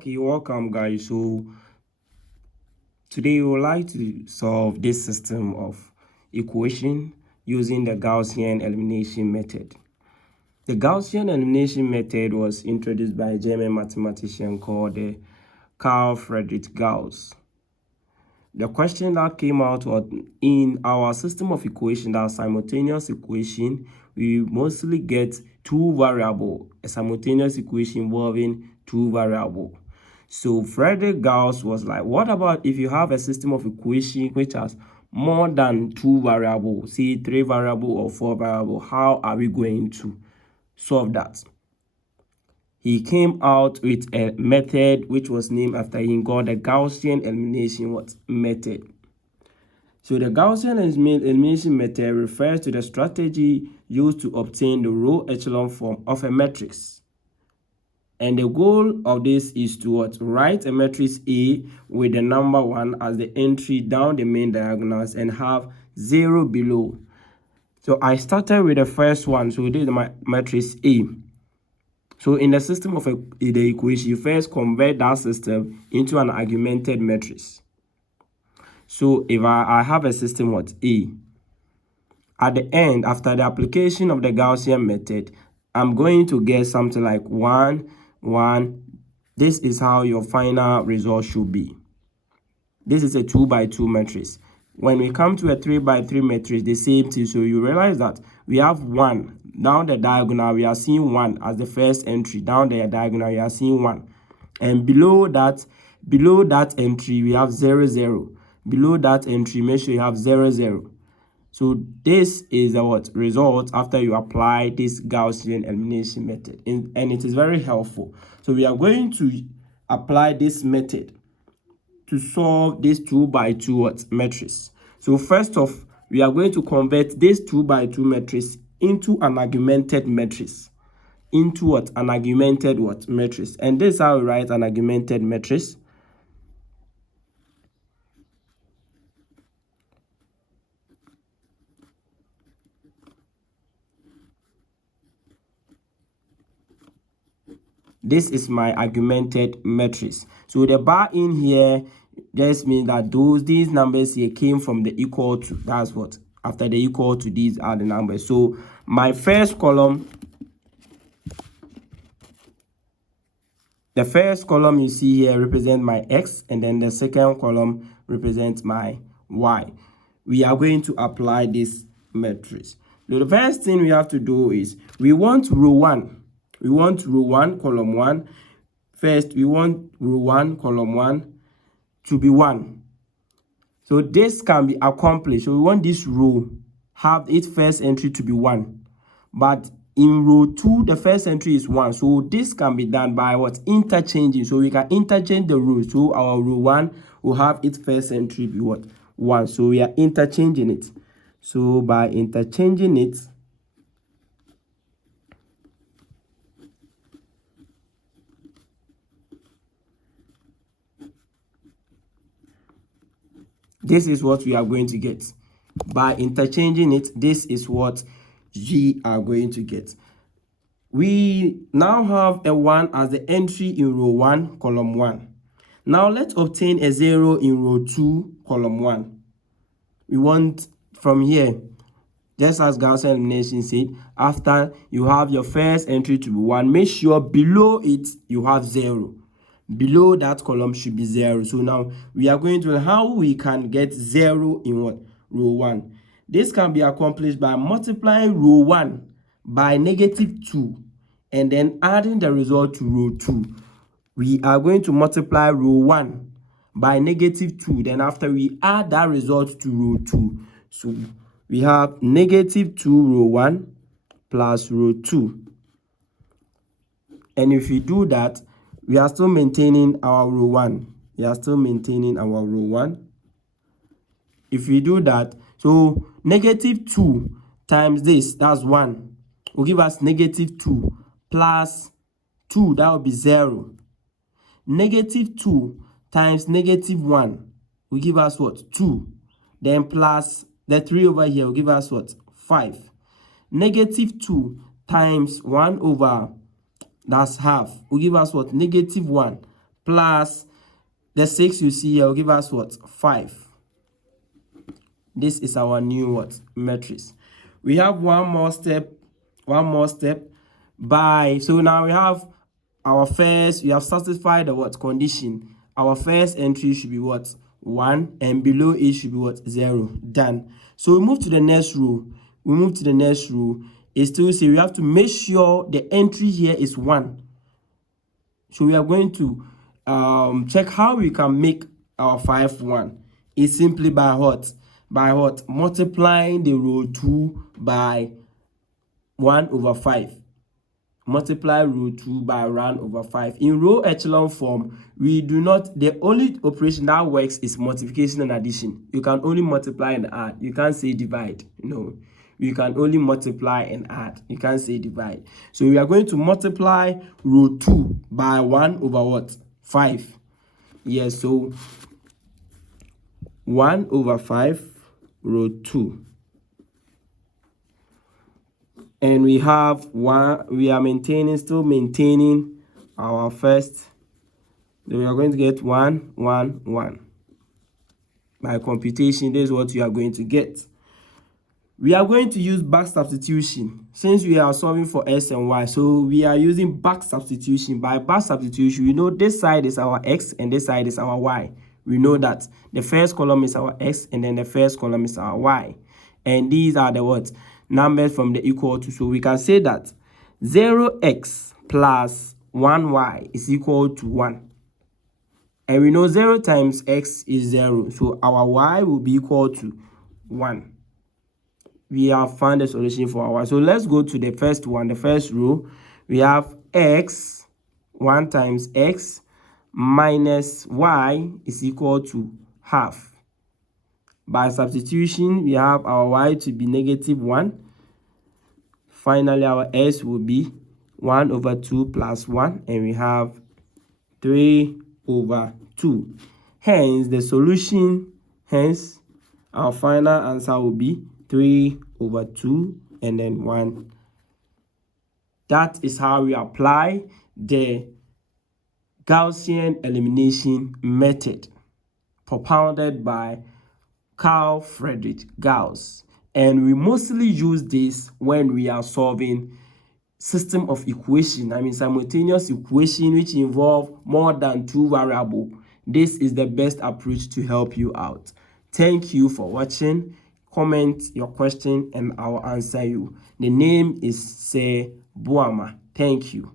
Okay, welcome guys. So today we would like to solve this system of equation using the Gaussian elimination method. The Gaussian elimination method was introduced by a German mathematician called Carl Friedrich Gauss. The question that came out was, in our system of equation, that simultaneous equation, we mostly get two variable, a simultaneous equation involving two variable. So Friedrich Gauss was like, what about if you have a system of equation which has more than two variables, say 3 variable or 4 variable? How are we going to solve that? He came out with a method which was named after him, called the Gaussian elimination method. So the Gaussian elimination method refers to the strategy used to obtain the row echelon form of a matrix. And the goal of this is to write a matrix A with the number 1 as the entry down the main diagonals and have 0 below. So I started with the first one. So this is my matrix A. So in the system of the equation, you first convert that system into an augmented matrix. So if I have a system A, at the end, after the application of the Gaussian method, I'm going to get something like 1, 1. This is how your final result should be. This is a 2 by 2 matrix. When we come to a 3 by 3 matrix, the same thing. So you realize that we have 1 down the diagonal. We are seeing 1 as the first entry. Down the diagonal, we are seeing 1. And below that entry, we have 0, 0. Below that entry, make sure you have 0, 0. So this is the result after you apply this Gaussian elimination method, and it is very helpful. So we are going to apply this method to solve this 2 by 2 matrix. So first off, we are going to convert this 2 by 2 matrix into an augmented matrix. Into an augmented matrix. And this is how we write an augmented matrix. This is my augmented matrix. So the bar in here just means that these numbers here came from the equal to. That's what. After the equal to, these are the numbers. So my first column, the first column you see here represents my x, and then the second column represents my y. We are going to apply this matrix. So the first thing we have to do is we want row 1. We want row 1, column 1. First, we want row 1, column 1 to be 1. So this can be accomplished. So we want this row have its first entry to be 1. But in row 2, the first entry is 1. So this can be done by interchanging. So we can interchange the rows. So our row 1 will have its first entry be 1. So we are interchanging it. So by interchanging it, this is what we are going to get. By interchanging it, this is what we are going to get. We now have a 1 as the entry in row 1, column 1. Now let's obtain a 0 in row 2, column 1. We want from here, just as Gaussian elimination said, after you have your first entry to be 1, make sure below it you have 0. Below that column should be 0. So now we are going to how we can get 0 in row 1. This can be accomplished by multiplying row 1 by -2 and then adding the result to row 2. We are going to multiply row 1 by -2. Then after we add that result to row 2. So we have -2 row 1 plus row 2. And if we do that, we are still maintaining our row 1. We are still maintaining our row 1. If we do that, so -2 times this, that's 1, will give us -2 plus 2, that will be 0. -2 times -1 will give us 2. Then plus the 3 over here will give us 5. -2 times 1 over, that's half, will give us -1 plus the 6 you see here will give us what? 5. This is our new what? Matrix. We have one more step by, so now we have our first, we have satisfied the what? Condition. Our first entry should be what? 1, and below it should be what? 0. Done. So we move to the next row. It still say we have to make sure the entry here is 1. So we are going to check how we can make our 5 1. It's simply by what? Multiplying the row 2 by 1/5. Multiply row 2 by 1/5. In row echelon form, we do not, the only operation that works is multiplication and addition. You can only multiply and add. You can't say divide. No. You can only multiply and add. You can't say divide. So we are going to multiply row 2 by 1/5. Yes, so 1/5 row 2. And we have 1, we are still maintaining our first. We are going to get 1, 1, 1. By computation, this is what you are going to get. We are going to use back substitution since we are solving for x and y. So we are using back substitution. By back substitution, we know this side is our x and this side is our y. We know that the first column is our x and then the first column is our y. And these are the what? Numbers from the equal to. So we can say that 0x plus 1y is equal to 1. And we know 0 times x is 0. So our y will be equal to 1. We have found a solution for our y. So let's go to the first one, the first row. We have x, 1 times x minus y is equal to half. By substitution, we have our y to be -1. Finally, our s will be 1/2 plus 1, and we have 3/2. Hence, the solution, our final answer will be 3/2 and then 1. That is how we apply the Gaussian elimination method propounded by Carl Friedrich Gauss. And we mostly use this when we are solving system of equation, simultaneous equation which involve more than 2 variables. This is the best approach to help you out. Thank you for watching. Comment your question and I will answer you. The name is Se Buama. Thank you.